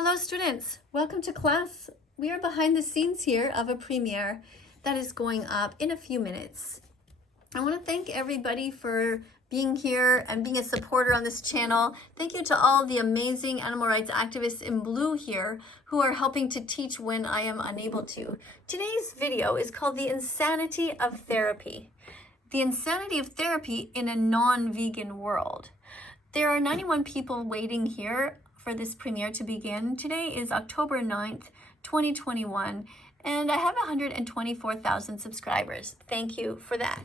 Hello students, welcome to class. We are behind the scenes here of a premiere that is going up in a few minutes. I want to thank everybody for being here and being a supporter on this channel. Thank you to all the amazing animal rights activists in blue here who are helping to teach when I am unable to. Today's video is called The Insanity of Therapy. The Insanity of Therapy in a Non-Vegan World. There are 91 people waiting here for this premiere to begin. Today is October 9th, 2021, and I have 124,000 subscribers. Thank you for that.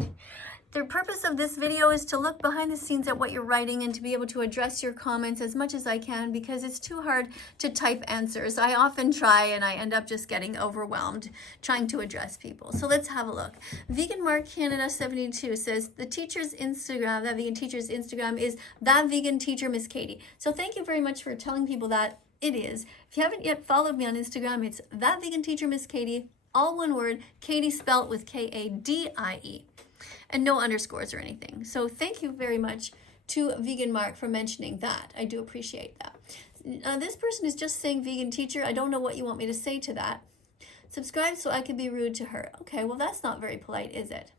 The purpose of this video is to look behind the scenes at what you're writing and to be able to address your comments as much as I can because it's too hard to type answers. I often try and I end up just getting overwhelmed trying to address people. So let's have a look. Vegan Mark Canada 72 says the teacher's Instagram, that vegan teacher's Instagram is that vegan teacher Miss KADIE. So thank you very much for telling people that it is. If you haven't yet followed me on Instagram, it's that vegan teacher Miss KADIE, all one word, KADIE spelled with KADIE. And no underscores or anything. So thank you very much to Vegan Mark for mentioning that. I do appreciate that. This person is just saying vegan teacher. I don't know what you want me to say to that. Subscribe so I can be rude to her. Okay, well that's not very polite, is it?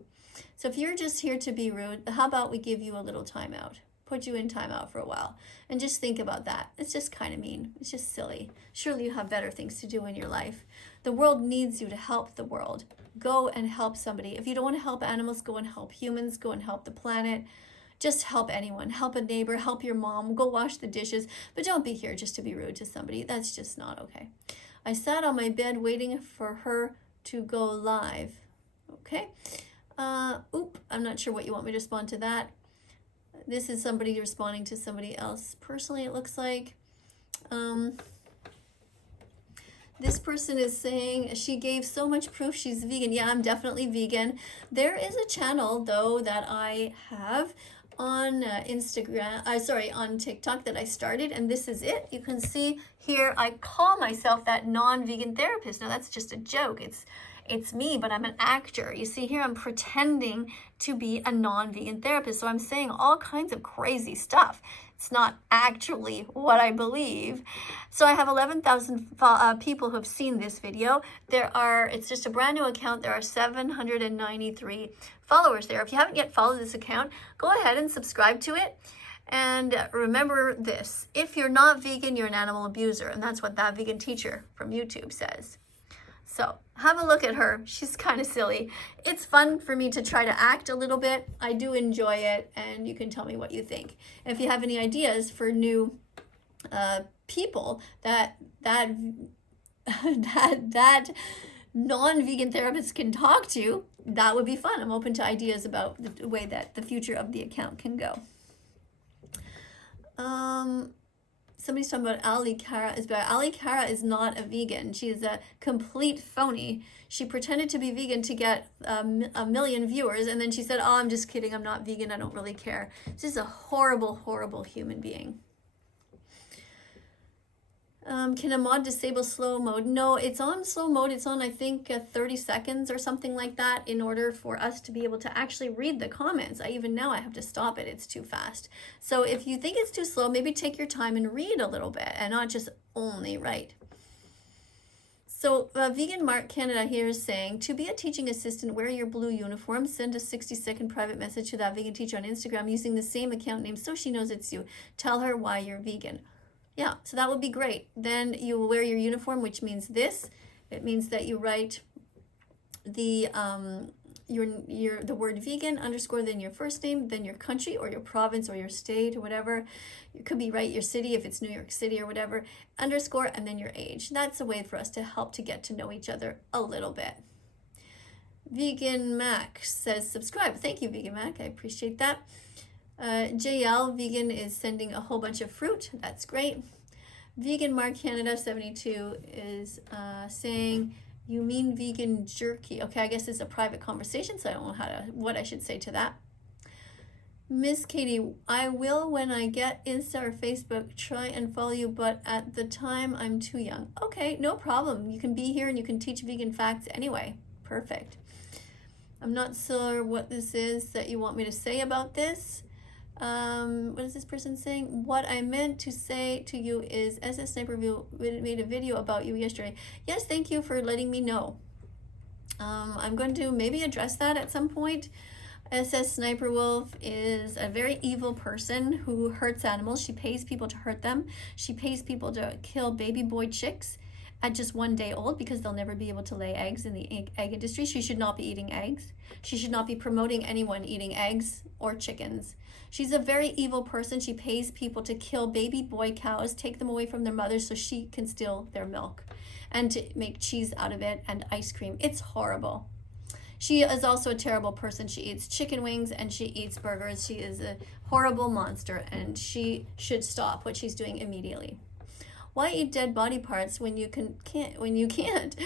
So if you're just here to be rude, how about we give you a little timeout? Put you in timeout for a while and just think about that. It's just kind of mean. It's just silly. Surely you have better things to do in your life. The world needs you to help the world. Go and help somebody. If you don't want to help animals, go and help humans. Go and help the planet. Just help anyone. Help a neighbor. Help your mom. Go wash the dishes. But don't be here just to be rude to somebody. That's just not okay. I sat on my bed waiting for her to go live. Okay. I'm not sure what you want me to respond to that. This is somebody responding to somebody else. Personally, it looks like this person is saying she gave so much proof she's vegan. Yeah, I'm definitely vegan. There is a channel though that I have on on TikTok that I started, and this is it. You can see here I call myself that non-vegan therapist. Now that's just a joke. It's me, but I'm an actor. You see here I'm pretending to be a non-vegan therapist. So I'm saying all kinds of crazy stuff. It's not actually what I believe. So I have 11,000 people who have seen this video. It's just a brand new account. There are 793 followers there. If you haven't yet followed this account, go ahead and subscribe to it. And remember this, if you're not vegan, you're an animal abuser. And that's what that vegan teacher from YouTube says. So have a look at her. She's kind of silly. It's fun for me to try to act a little bit. I do enjoy it, and you can tell me what you think. If you have any ideas for new people that non-vegan therapists can talk to, that would be fun. I'm open to ideas about the way that the future of the account can go. Somebody's talking about Ali Cara is bad. Ali Cara is not a vegan. She is a complete phony. She pretended to be vegan to get a million viewers, and then she said, oh, I'm just kidding. I'm not vegan. I don't really care. She's a horrible, horrible human being. Can a mod disable slow mode? No, it's on slow mode. It's on, I think, 30 seconds or something like that in order for us to be able to actually read the comments. Even now I have to stop it. It's too fast. So if you think it's too slow, maybe take your time and read a little bit and not just only write. So Vegan Mark Canada here is saying, to be a teaching assistant, wear your blue uniform, send a 60-second private message to that vegan teacher on Instagram using the same account name so she knows it's you. Tell her why you're vegan. Yeah, so that would be great. Then you will wear your uniform, which means this. It means that you write the word vegan underscore, then your first name, then your country or your province or your state or whatever. You could be write your city if it's New York City or whatever, underscore, and then your age. That's a way for us to help to get to know each other a little bit. Vegan Mac says subscribe. Thank you, Vegan Mac. I appreciate that. JL Vegan is sending a whole bunch of fruit. That's great. Vegan Mark Canada 72 is saying, you mean vegan jerky? Okay, I guess it's a private conversation, so I don't know what I should say to that. Miss KADIE, I will when I get Insta or Facebook try and follow you, but at the time I'm too young. Okay, no problem. You can be here and you can teach vegan facts anyway. Perfect. I'm not sure what this is that you want me to say about this. What is this person saying? What I meant to say to you is SS Sniper made a video about you yesterday. Yes, thank you for letting me know. I'm going to maybe address that at some point. SS Sniper Wolf is a very evil person who hurts animals. She pays people to hurt them. She pays people to kill baby boy chicks at just 1 day old because they'll never be able to lay eggs in the egg industry. She should not be eating eggs. She should not be promoting anyone eating eggs or chickens. She's a very evil person. She pays people to kill baby boy cows, take them away from their mothers so she can steal their milk and to make cheese out of it and ice cream. It's horrible. She is also a terrible person. She eats chicken wings and she eats burgers. She is a horrible monster and she should stop what she's doing immediately. Why eat dead body parts when you can't?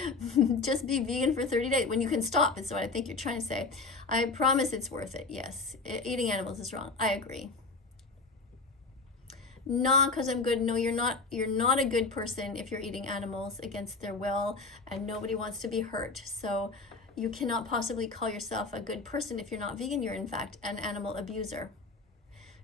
Just be vegan for 30 days. When you can stop is what I think you're trying to say. I promise it's worth it. Yes, eating animals is wrong. I agree. Nah, because I'm good. No, you're not. You're not a good person if you're eating animals against their will, and nobody wants to be hurt. So you cannot possibly call yourself a good person if you're not vegan. You're in fact an animal abuser.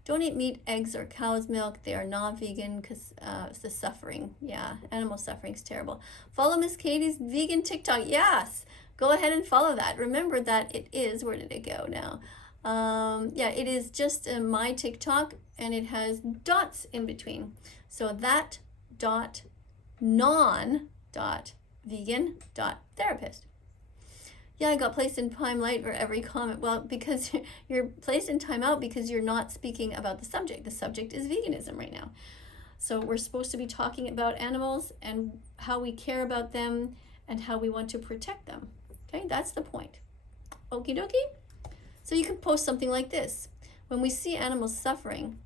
Don't eat meat, eggs, or cow's milk. They are not vegan because it's the suffering. Yeah, animal suffering is terrible. Follow Miss Katie's vegan TikTok. Yes, go ahead and follow that. Remember that it is, where did it go now? Yeah, it is just my TikTok and it has dots in between. So that dot non dot vegan dot therapist. Yeah, I got placed in timeout for every comment. Well, because you're placed in timeout because you're not speaking about the subject. The subject is veganism right now. So we're supposed to be talking about animals and how we care about them and how we want to protect them. Okay, that's the point. Okie dokie. So you can post something like this. When we see animals suffering,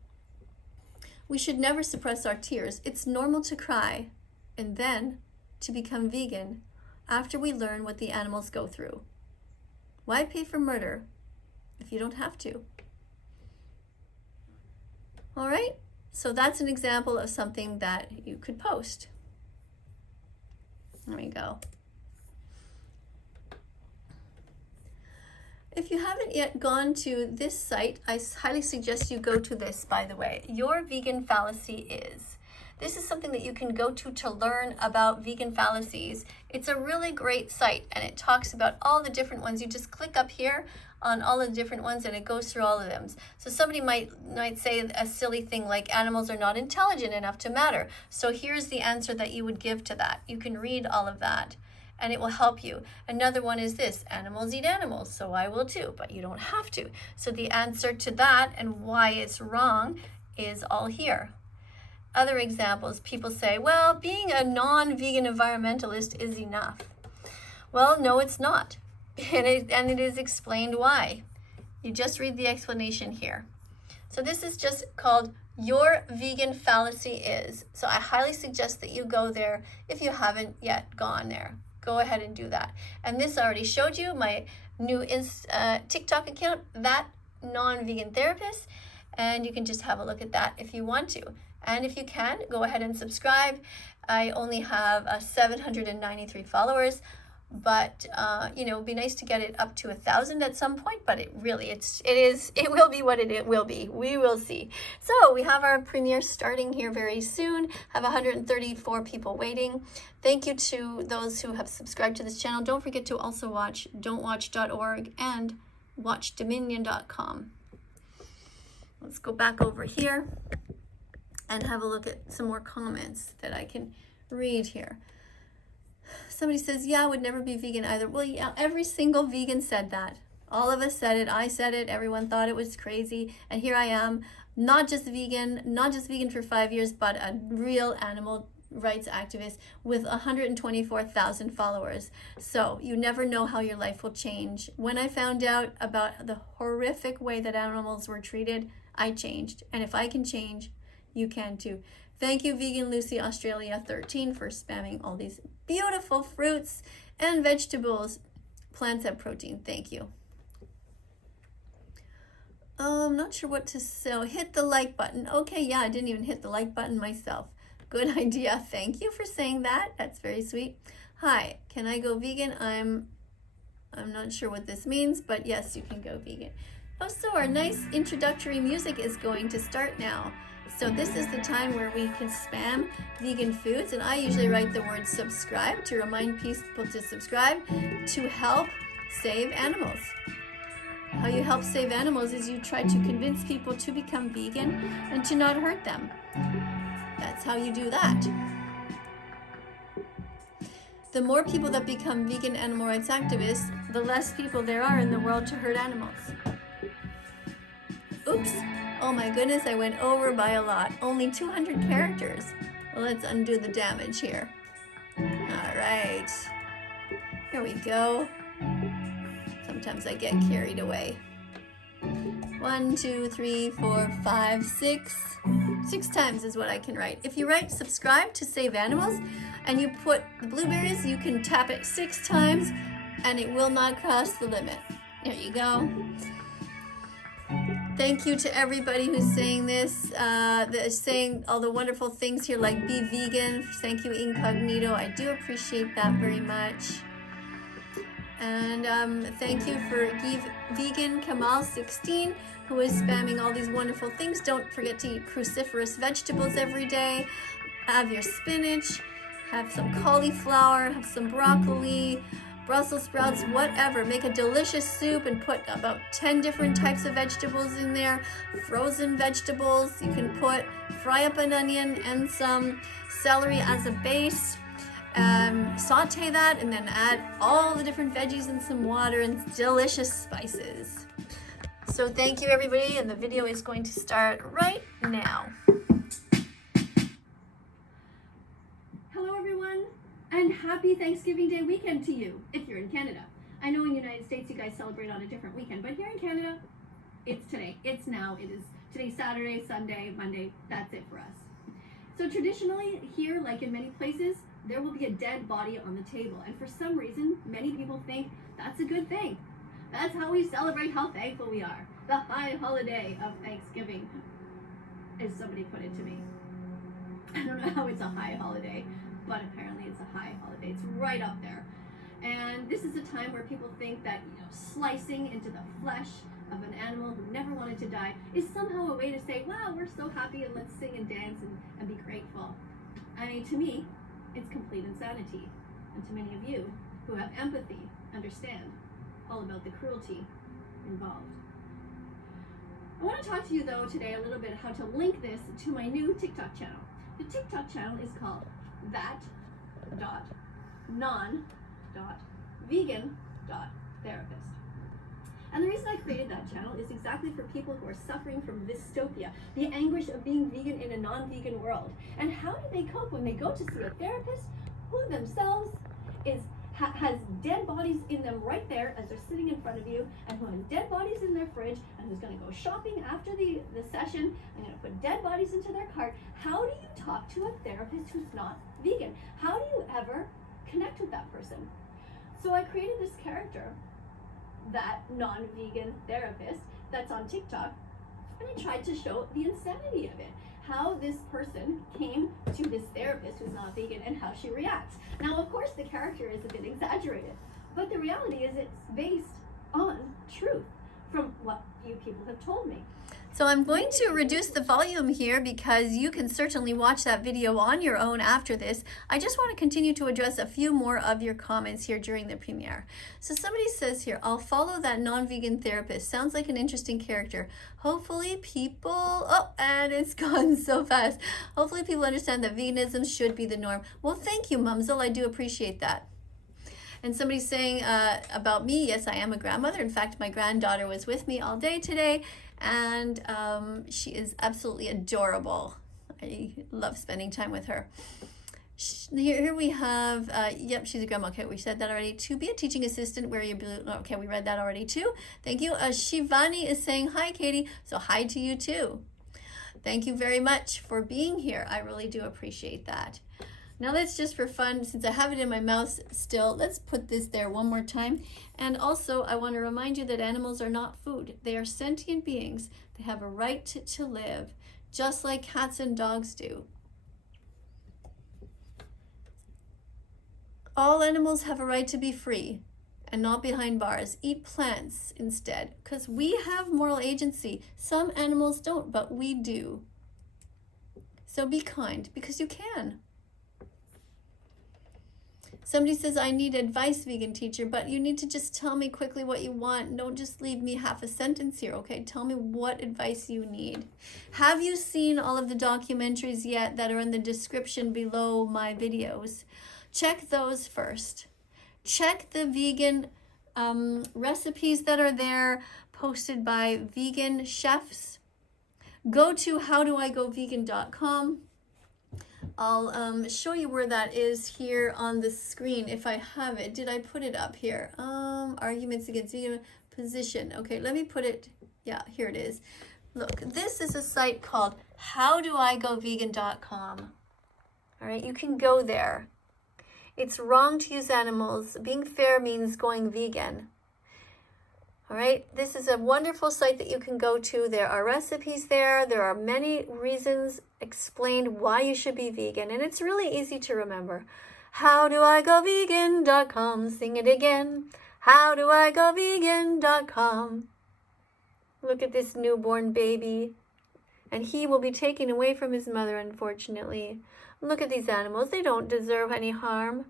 we should never suppress our tears. It's normal to cry and then to become vegan after we learn what the animals go through. Why pay for murder if you don't have to? All right, so that's an example of something that you could post. There we go. If you haven't yet gone to this site, I highly suggest you go to this, by the way. Your Vegan Fallacy Is. This is something that you can go to learn about vegan fallacies. It's a really great site and it talks about all the different ones. You just click up here on all the different ones and it goes through all of them. So somebody might say a silly thing like animals are not intelligent enough to matter. So here's the answer that you would give to that. You can read all of that and it will help you. Another one is this: animals eat animals, so I will too, but you don't have to. So the answer to that and why it's wrong is all here. Other examples, people say, well, being a non-vegan environmentalist is enough. Well, no, it's not. And it is explained why. You just read the explanation here. So this is just called Your Vegan Fallacy Is. So I highly suggest that you go there if you haven't yet gone there. Go ahead and do that. And this I already showed you, my new TikTok account, That Non-Vegan Therapist. And you can just have a look at that if you want to. And if you can, go ahead and subscribe. I only have 793 followers, but you know, it'd be nice to get it up to 1,000 at some point. But it will be what it will be. We will see. So we have our premiere starting here very soon. Have 134 people waiting. Thank you to those who have subscribed to this channel. Don't forget to also watch don'twatch.org and watchdominion.com. Let's go back over here and have a look at some more comments that I can read here. Somebody says, yeah, I would never be vegan either. Well, yeah, every single vegan said that. All of us said it. I said it. Everyone thought it was crazy. And here I am, not just vegan for 5 years, but a real animal rights activist with 124,000 followers. So you never know how your life will change. When I found out about the horrific way that animals were treated, I changed. And if I can change, you can too. Thank you, Vegan Lucy Australia 13, for spamming all these beautiful fruits and vegetables. Plants have protein. Thank you. I'm not sure what to say. Hit the like button. Okay, yeah, I didn't even hit the like button myself. Good idea. Thank you for saying that. That's very sweet. Hi, can I go vegan? I'm not sure what this means, but yes, you can go vegan. Also, our nice introductory music is going to start now. So this is the time where we can spam vegan foods, and I usually write the word subscribe to remind people to subscribe to help save animals. How you help save animals is you try to convince people to become vegan and to not hurt them. That's how you do that. The more people that become vegan animal rights activists, the less people there are in the world to hurt animals. Oops. Oh my goodness, I went over by a lot. Only 200 characters. Well, let's undo the damage here. All right. Here we go. Sometimes I get carried away. 1, 2, 3, 4, 5, 6. 6 times is what I can write. If you write subscribe to save animals and you put the blueberries, you can tap it 6 times and it will not cross the limit. There you go. Thank you to everybody who's saying this, saying all the wonderful things here like be vegan. Thank you, Incognito. I do appreciate that very much. And thank you for Vegan Kamal 16, who is spamming all these wonderful things. Don't forget to eat cruciferous vegetables every day. Have your spinach, have some cauliflower, have some broccoli, Brussels sprouts, whatever. Make a delicious soup and put about 10 different types of vegetables in there. Frozen vegetables. You can fry up an onion and some celery as a base. Saute that and then add all the different veggies and some water and delicious spices. So thank you everybody, and the video is going to start right now. Hello everyone, and happy Thanksgiving Day weekend to you if you're in Canada. I know in the United States you guys celebrate on a different weekend, but here in Canada, it's today. It's now. It is today, Saturday, Sunday, Monday. That's it for us. So traditionally here, like in many places, there will be a dead body on the table. And for some reason, many people think that's a good thing. That's how we celebrate how thankful we are. The high holiday of Thanksgiving, as somebody put it to me. I don't know how it's a high holiday, but apparently it's a high holiday. It's right up there. And this is a time where people think that, slicing into the flesh of an animal who never wanted to die is somehow a way to say, wow, we're so happy and let's sing and dance and be grateful. I mean, to me, it's complete insanity. And to many of you who have empathy, understand all about the cruelty involved. I want to talk to you though today a little bit how to link this to my new TikTok channel. The TikTok channel is called that.non.vegan.therapist. And the reason I created that channel is exactly for people who are suffering from dystopia, the anguish of being vegan in a non-vegan world. And how do they cope when they go to see a therapist who themselves has dead bodies in them right there as they're sitting in front of you, and who has dead bodies in their fridge, and who's going to go shopping after the session and going to put dead bodies into their cart? How do you talk to a therapist who's not vegan? How do you ever connect with that person? So I created this character, that non-vegan therapist, that's on TikTok, and I tried to show the insanity of it. How this person came to this therapist who's not vegan and how she reacts. Now, of course, the character is a bit exaggerated, but the reality is it's based on truth from what you people have told me. So I'm going to reduce the volume here because you can certainly watch that video on your own after this. I just want to continue to address a few more of your comments here during the premiere. So somebody says here, I'll follow that non-vegan therapist. Sounds like an interesting character. Hopefully people, oh, and it's gone so fast. Hopefully people understand that veganism should be the norm. Well, thank you, Mumsel. I do appreciate that. And somebody's saying about me, yes, I am a grandmother. In fact, my granddaughter was with me all day today, and she is absolutely adorable. I love spending time with her. Here we have, yep, she's a grandma. Okay, we said that already. To be a teaching assistant, where you, okay, we read that already too. Thank you. Shivani is saying, hi, Katie. So hi to you too. Thank you very much for being here. I really do appreciate that. Now let's just for fun, since I have it in my mouth still, let's put this there one more time. And also I want to remind you that animals are not food. They are sentient beings. They have a right to live, just like cats and dogs do. All animals have a right to be free, and not behind bars. Eat plants instead, because we have moral agency. Some animals don't, but we do. So be kind, because you can. Somebody says, I need advice, vegan teacher, but you need to just tell me quickly what you want. Don't just leave me half a sentence here, okay? Tell me what advice you need. Have you seen all of the documentaries yet that are in the description below my videos? Check those first. Check the vegan recipes that are there, posted by vegan chefs. Go to howdoigovegan.com. I'll show you where that is here on the screen if I have it. Did I put it up here? Arguments against vegan position. Okay, let me put it. Yeah, here it is. Look, this is a site called howdoigovegan.com. All right, you can go there. It's wrong to use animals. Being fair means going vegan. All right, this is a wonderful site that you can go to. There are recipes there. There are many reasons explained why you should be vegan, and it's really easy to remember. Howdoigovegan.com. Sing it again. Howdoigovegan.com. Look at this newborn baby, and he will be taken away from his mother, unfortunately. Look at these animals. They don't deserve any harm.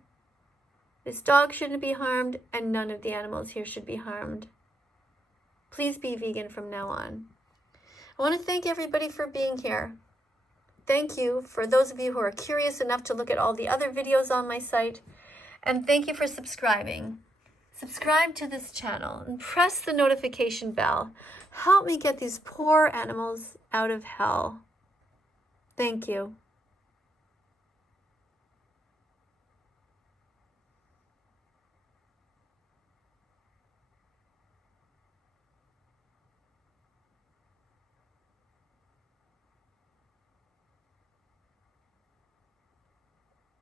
This dog shouldn't be harmed, and none of the animals here should be harmed. Please be vegan from now on. I want to thank everybody for being here. Thank you for those of you who are curious enough to look at all the other videos on my site. And thank you for subscribing. Subscribe to this channel and press the notification bell. Help me get these poor animals out of hell. Thank you.